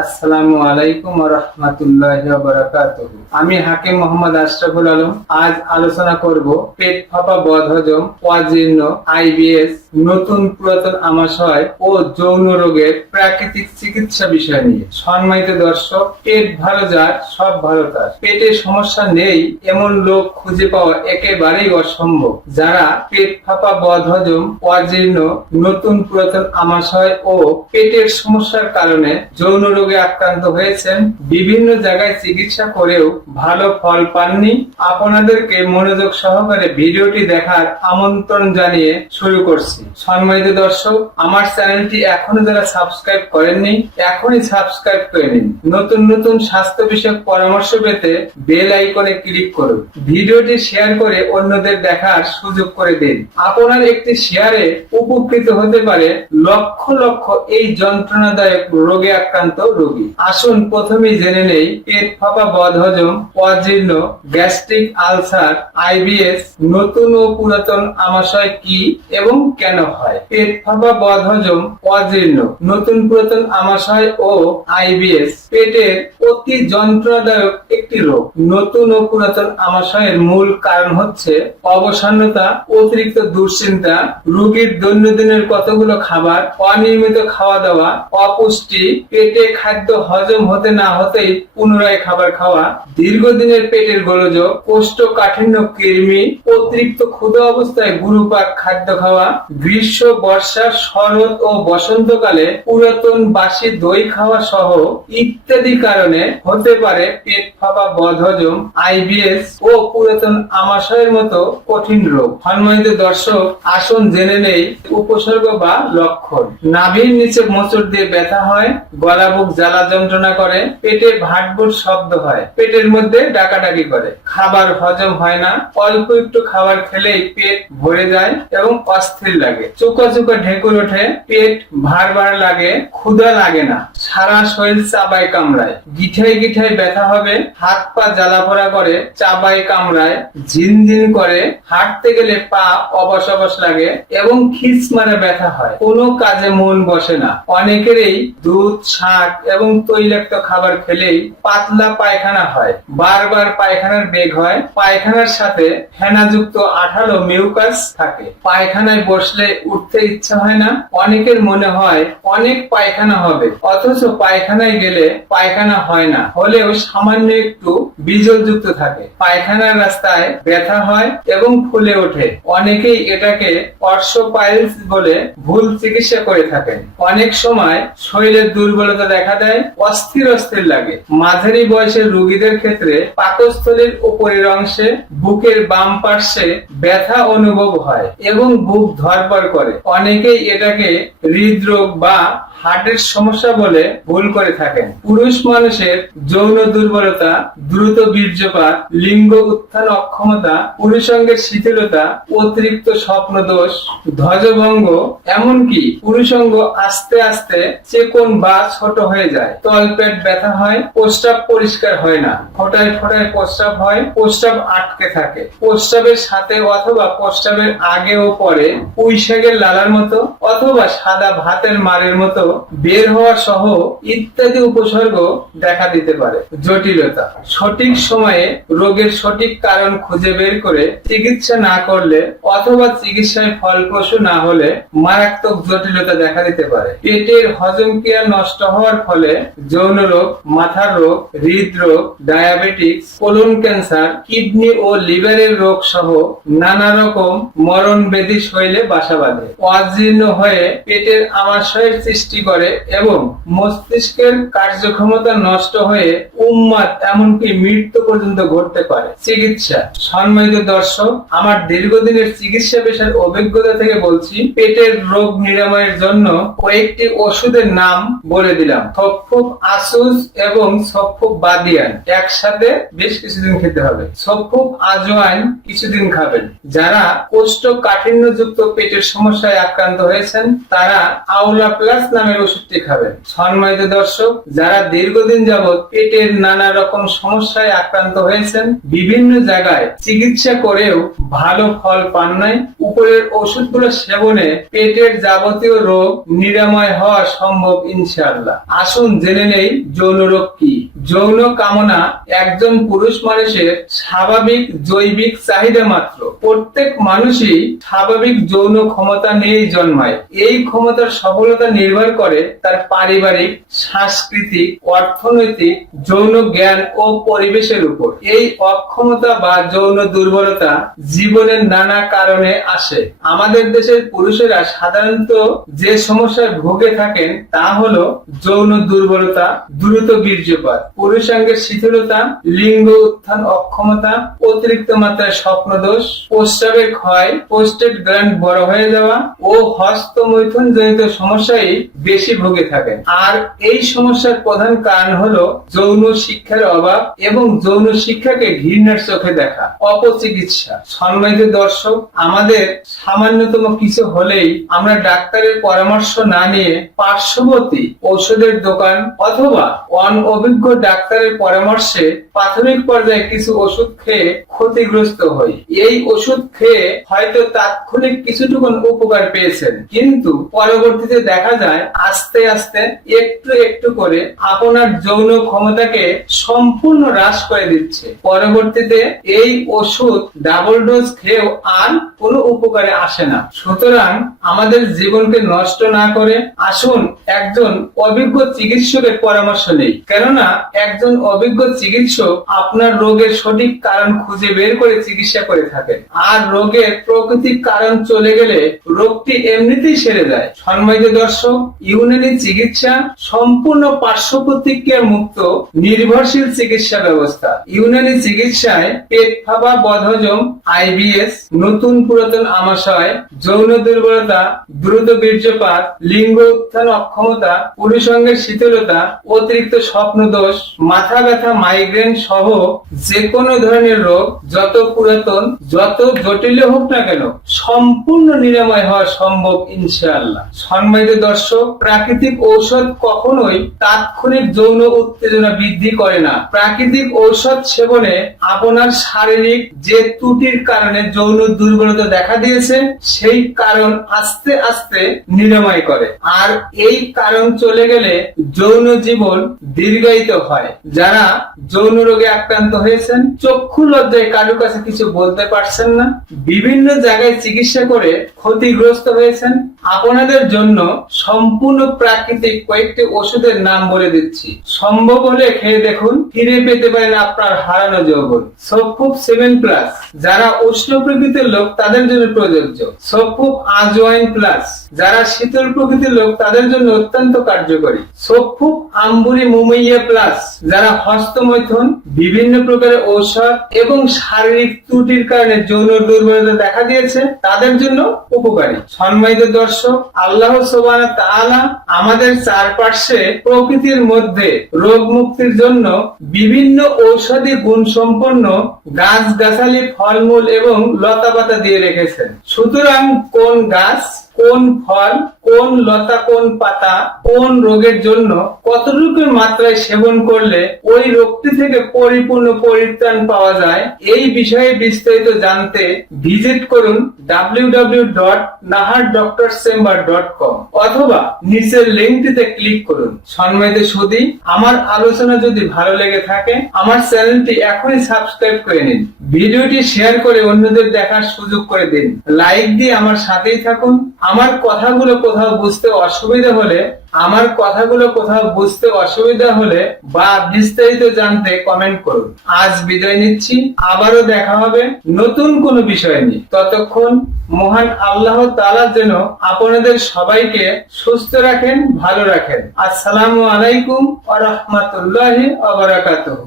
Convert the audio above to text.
আসসালামু আলাইকুম রাহমাতুল্লাহি আমি হাকিম মোহাম্মদ আশরাফুল আলম। আজ আলোচনা করব পেট ফাঁপা বদহজম, অজীর্ণ, আইবিএস, নতুন পুরাতন আমাশয় ও যৌন রোগের প্রাকৃতিক চিকিৎসা বিষয় নিয়ে। সম্মানিত দর্শক, পেট ভালো যার, সব ভালো তার। পেটে সমস্যা নেই, এমন লোক খুঁজে পাওয়া একেবারেই অসম্ভব। যারা পেট ফাঁপা বদহজম, অজীর্ণ, নতুন পুরাতন আমাশয় ও পেটের সমস্যার কারণে যৌন রোগে আক্রান্ত হয়েছেন। বিভিন্ন জায়গায় চিকিৎসা করেও ভালো ফল পাননি। আপনাদেরকে মনোযোগ সহকারে ভিডিওটি দেখার আমন্ত্রণ জানিয়ে শুরু করছি। সম্মানিত দর্শক, আমার চ্যানেলটি এখনও যারা সাবস্ক্রাইব করেননি, এখনই সাবস্ক্রাইব করে নিন। নতুন নতুন স্বাস্থ্য বিষয়ক পরামর্শ পেতে বেল আইকনে ক্লিক করুন। ভিডিওটি শেয়ার করে অন্যদের দেখার সুযোগ করে দিন। আপনার একটি শেয়ারে উপকৃত হতে পারে লক্ষ লক্ষ এই যন্ত্রণাদায়ক রোগে আক্রান্ত রোগী। আসুন প্রথমেই জেনে নেই পেট ফাঁপা বদহজম, অজীর্ণ, গ্যাস্ট্রিক আলসার, আইবিএস, নতুন ও পুরাতন আমাশয় কি এবং কেন হয়? পেট ফাঁপা বদহজম, অজীর্ণ, নতুন পুরাতন আমাশয় ও আইবিএস পেটের অতি যন্ত্রণাদায়ক একটি রোগ। নতুন ও পুরাতন আমাশয়ের মূল কারণ হচ্ছে অবসন্নতা, অতিরিক্ত দুশ্চিন্তা, রোগীর দৈনন্দিনের কতগুলো খাবার, অনিয়মিত খাওয়া দাওয়া অপুষ্টি, পেটে খাদ্য হজম হতে না হতেই পুনরায় খাবার খাওয়া, দীর্ঘদিনের পেটের গোলযোগ, কোষ্ঠকাঠিন্য কৃমি, অতিরিক্ত ক্ষুধা অবস্থায় গুরুপাক খাদ্য খাওয়া, গ্রীষ্ম, বর্ষা, শরৎ ও বসন্তকালে পুরাতন বাসি দই খাওয়া সহ ইত্যাদি কারণে হতে পারে পেট ফাঁপা, বদহজম, আইবিএস ও পুরাতন আমাশয়ের মতো কঠিন রোগ। সম্মানিত দর্শক আসুন জেনে নেই উপসর্গ বা লক্ষণ। নাভির নিচে মোচড় দিয়ে ব্যথা হয়, গলা বুক জ্বালা যন্ত্রণা করে পেটে ভাটভুট শব্দ হয়, পেটের মধ্যে ডাকাডাকি করে। খাবার হজম হয় না, অল্প একটু খাবার খেলেই পেট ভরে যায় এবং অস্থির লাগে। চোখা চোখা ঢেকুর ওঠে, পেট ভার ভার লাগে, ক্ষুধা লাগে না। সারা শরীর চাবায় কামড়ায়। গিঠায় গিঠায় ব্যথা হবে, হাত পা জ্বালা পোড়া করে, চাবায় কামড়ায় ঝিনঝিন করে, হাঁটতে গেলে পা অবশ অবশ লাগে এবং খিস মারে ব্যথা হয়। কোনো কাজে মন বসে না। অনেকেরই দুধ, শাক এবং তৈলাক্ত খাবার খেলেই পাতলা পায়খানা হয়। বারবার পায়খানার বেগ হয়। পায়খানার সাথে ফেনাযুক্ত আঠালো মিউকাস থাকে। পায়খানায় বসলে উঠতে ইচ্ছা হয় না। অনেকের মনে হয় অনেক পায়খানা হবে। অথচ পায়খানায় গেলে পায়খানা হয় না। হলেও সামান্য একটু বিজল যুক্ত থাকে। পায়খানার রাস্তায় ব্যথা হয় এবং ফুলে ওঠে। অনেকেই এটাকে অর্শোপাইলস বলে ভুল চিকিৎসা করে থাকেন। অনেক সময় শরীরের দুর্বলতা দেখা দেয়, অস্থির অস্থির লাগে। মাঝারি বয়সের রোগীদের ক্ষেত্রে পাকস্থলীর উপরের অংশে বুকের বাম পার্শ্বে ব্যথা অনুভব হয় এবং বুক ধরপড় করে। অনেকেই এটাকে হৃদরোগ বা হার্টের সমস্যা বলে ভুল করে থাকেন। পুরুষ মানুষের যৌন দুর্বলতা, দ্রুত বীর্যপাত, লিঙ্গ উত্থান অক্ষমতা, পুরুষাঙ্গের শিথিলতা, অতিরিক্ত স্বপ্ন দোষ ধ্বজভঙ্গ, এমনকি পুরুষাঙ্গ আস্তে আস্তে চেকন বা ছোট হয়ে যায়। তলপেট ব্যথা হয়, প্রস্রাব পরিষ্কার হয় না। ফোটায় ফোটায় প্রস্রাব হয়, প্রস্রাব আটকে থাকে। প্রস্রাবের সাথে অথবা প্রস্রাবের আগে ও পরে পুঁইশাকের লালার মতো অথবা সাদা ভাতের মারের মতো বের হওয়া সহ ইত্যাদি উপসর্গ দেখা দিতে পারে। জটিলতা। সঠিক সময়ে রোগের সঠিক কারণ খুঁজে বের করে চিকিৎসা না করলে অথবা চিকিৎসায় ফলপ্রসূ না হলে মারাত্মক জটিলতা দেখা দিতে পারে। পেটের হজম ক্রিয়া নষ্ট হওয়ার ফলে যৌন রোগ, মাথার রোগ, হৃদরোগ, ডায়াবেটিস, কোলন ক্যান্সার, কিডনি ও লিভারের রোগ সহ নানা রকম মরণ ব্যাধি শৈলে বাসা বাঁধে। অজীর্ণ হয়ে পেটের আমাশয়ের সৃষ্টি করে এবং মস্তিষ্কের কার্যক্ষমতা নষ্ট হয়ে উন্মাদ এমনকি মৃত্যু পর্যন্ত ঘটতে পারে। চিকিৎসা। সম্মানিত দর্শক, আমার দীর্ঘদিনের চিকিৎসা পেশার অভিজ্ঞতা থেকে বলছি, পেটের রোগ নিরাময়ের জন্য কয়েকটি ওষুধের নাম বলে দিলাম। সফুক আসুস এবং সফুক বাদিয়ান। একসাথে বেশ কিছুদিন খেতে হবে। সফুক আজওয়াইন কিছুদিন খাবেন। যারা কোষ্ঠ কাঠিন্যযুক্ত পেটের সমস্যায় আক্রান্ত হয়েছেন, তারা আওলা প্লাস নামের ওষুধটি খাবেন। সম্মানিত দর্শক, যারা দীর্ঘদিন যাবৎ পেটের নানা রকম সমস্যায় আক্রান্ত হয়েছেন, বিভিন্ন জায়গায় চিকিৎসা করেও ভালো ফল পান নাই, উপরের ওষুধগুলো সেবনে পেটের যাবতীয় রোগ নিরাময় হওয়া সম্ভব ইনশাআল্লাহ। আসুন জেনে নেই যৌন রোগ কি। যৌন কামনা একজন পুরুষ মানুষের স্বাভাবিক জৈবিক চাহিদা মাত্র। প্রত্যেক মানুষই স্বাভাবিক যৌন ক্ষমতা নিয়েই জন্মায়। এই ক্ষমতার সফলতা নির্ভর করে তার পারিবারিক, সাংস্কৃতিক, অর্থনৈতিক, যৌন জ্ঞান ও পরিবেশের উপর। এই অক্ষমতা বা যৌন দুর্বলতা জীবনের নানা কারণে আসে। আমাদের দেশের পুরুষেরা সাধারণত যে সমস্যায় ভুগে থাকেন তা হলো যৌন দুর্বলতা, দ্রুত বীর্যপাত। পুরুষাঙ্গের শিথিলতা, লিঙ্গ উত্থান অক্ষমতা, অতিরিক্ত মাত্রায় স্বপ্নদোষ, প্রস্রাবের ক্ষয় পোস্টেড গ্ল্যান্ড বড় হয়ে যাওয়া ও হস্তমৈথুন জনিত সমস্যায় বেশি ভুগে থাকে। আর এই সমস্যার প্রধান কারণ হলো যৌন শিক্ষার অভাব এবং যৌন শিক্ষাকে ঘৃণার চোখে দেখা, অপচিকিৎসা। সম্মানিত দর্শক, আমাদের সামান্যতম কিছু হলেই আমরা ডাক্তারের পরামর্শ না নিয়ে পার্শ্ববর্তী ঔষধের দোকান অথবা অনঅভিজ্ঞ ডাক্তারের পরামর্শে প্রাথমিক পর্যায়ে কিছু ওষুধ খেয়ে ক্ষতিগ্রস্ত হই। এই ওষুধ খেয়ে হয়তো তাৎক্ষণিক কিছুটুকুন উপকার পেয়েছেন। কিন্তু পরবর্তীতে দেখা যায়, আস্তে আস্তে একটু একটু করে আপনার যৌন ক্ষমতাকে সম্পূর্ণ হ্রাস করে দিচ্ছে। পরবর্তীতে এই ওষুধ ডাবল ডোজ খেয়েও আর কোনো উপকারে আসে না। সুতরাং আমাদের জীবনকে নষ্ট না করে আসুন একজন অভিজ্ঞ চিকিৎসকের পরামর্শ নেই। কেননা একজন অভিজ্ঞ চিকিৎসক আপনার রোগের সঠিক কারণ খুঁজে বের করে চিকিৎসা করে থাকেন। আর রোগের প্রকৃতিক কারণ চলে গেলে রোগটি এমনিতেই সেরে যায়। সম্মানিত দর্শক, ইউনানি চিকিৎসা সম্পূর্ণ পার্শ্ব প্রতিক্রিয়া মুক্ত, নির্ভরশীল চিকিৎসা ব্যবস্থা। ইউনানি চিকিৎসায় পেট ফাঁপা বদহজম আইবিএস নতুন পুরাতন আমাশয়, যৌন দুর্বলতা, দ্রুত বীর্যপাত, লিঙ্গ উত্থান অক্ষমতা, পুরুষঙ্গের শীতলতা, অতিরিক্ত স্বপ্নদোষ মাথা ব্যথা মাইগ্রেন সহ যে কোনো ধরনের রোগ, যত পুরাতন, যত জটিল হোক না কেন, সম্পূর্ণ নিরাময় হওয়া সম্ভব, ইনশাআল্লাহ। সম্মানিত দর্শক, প্রাকৃতিক ঔষধ কখনোই তাৎক্ষণিক যৌন উত্তেজনা বৃদ্ধি করে না। প্রাকৃতিক ঔষধ সেবনে আপনার শারীরিক যে ত্রুটির কারণে যৌন দুর্বলতা দেখা দিয়েছে, সেই কারণ আস্তে আস্তে নিরাময় করে। আর এই কারণ চলে গেলে যৌন জীবন দীর্ঘায়িত হয়। যারা যৌন রোগে আক্রান্ত হয়েছেন, চক্ষু লজ্জায় কারও কাছে কিছু বলতে পারছেন না, বিভিন্ন জায়গায় চিকিৎসা করে ক্ষতিগ্রস্ত হয়েছেন, আপনাদের জন্য সম্পূর্ণ প্রাকৃতিক কয়েকটি ওষুধের নাম বলে দিচ্ছি। সম্ভব হলে খেয়ে দেখুন ফিরে পেতে পারেন আপনার হারানো যৌবন। সবকুপ সেভেন প্লাস যারা উষ্ণ প্রকৃতির লোক, তাদের জন্য প্রযোজ্য। সবকুপ আজওয়াইন প্লাস যারা শীতল প্রকৃতির লোক, তাদের জন্য অত্যন্ত কার্যকরী। সবকুপ আম্বুরি মুমাইয়া প্লাস যারা হস্তমৈথুন, বিভিন্ন প্রকারের ঔষধ এবং শারীরিক ত্রুটির কারণে যৌন দুর্বলতা দেখা দিয়েছে, তাদের জন্য উপকারী। সম্মানিত দর্শক, আল্লাহ সোবান তাআলা আমাদের চারপাশে প্রকৃতির মধ্যে রোগ মুক্তির জন্য বিভিন্ন ঔষধি গুণ সম্পন্ন গাছ, গাছালি, ফলমূল এবং লতাপাতা দিয়ে রেখেছেন। সুতরাং কোন গাছ কোন ফল, কোন লতা, কোন পাতা, কোন রোগের জন্য কতটুকু মাত্রায় সেবন করলে ওই রোগটি থেকে পরিপূর্ণ পরিত্রাণ পাওয়া যায়? এই বিষয়ে বিস্তারিত জানতে ভিজিট করুন www.naharDoctorChamber.com অথবা নিচের লিঙ্কটিতে ক্লিক করুন। সম্মানিত সুদী আমার আলোচনা যদি ভালো লেগে থাকে, আমার চ্যানেলটি এখনই সাবস্ক্রাইব করে নিন। ভিডিওটি শেয়ার করে অন্যদের দেখার সুযোগ করে দিন। লাইক দিয়ে আমার সাথেই থাকুন। আমার কথাগুলো কোথাও বুঝতে অসুবিধা হলে, আমার কথাগুলো কোথাও বুঝতে অসুবিধা হলে বা বিস্তারিত জানতে কমেন্ট করুন। আজ বিদায় নিচ্ছি, আবারও দেখা হবে নতুন কোনো বিষয় নিয়ে। ততক্ষণ মহান আল্লাহ তালা যেন আপনাদের সবাইকে সুস্থ রাখেন, ভালো রাখেন। আসসালামু আলাইকুম ওয়া রাহমাতুল্লাহি ওয়া বারাকাতুহু।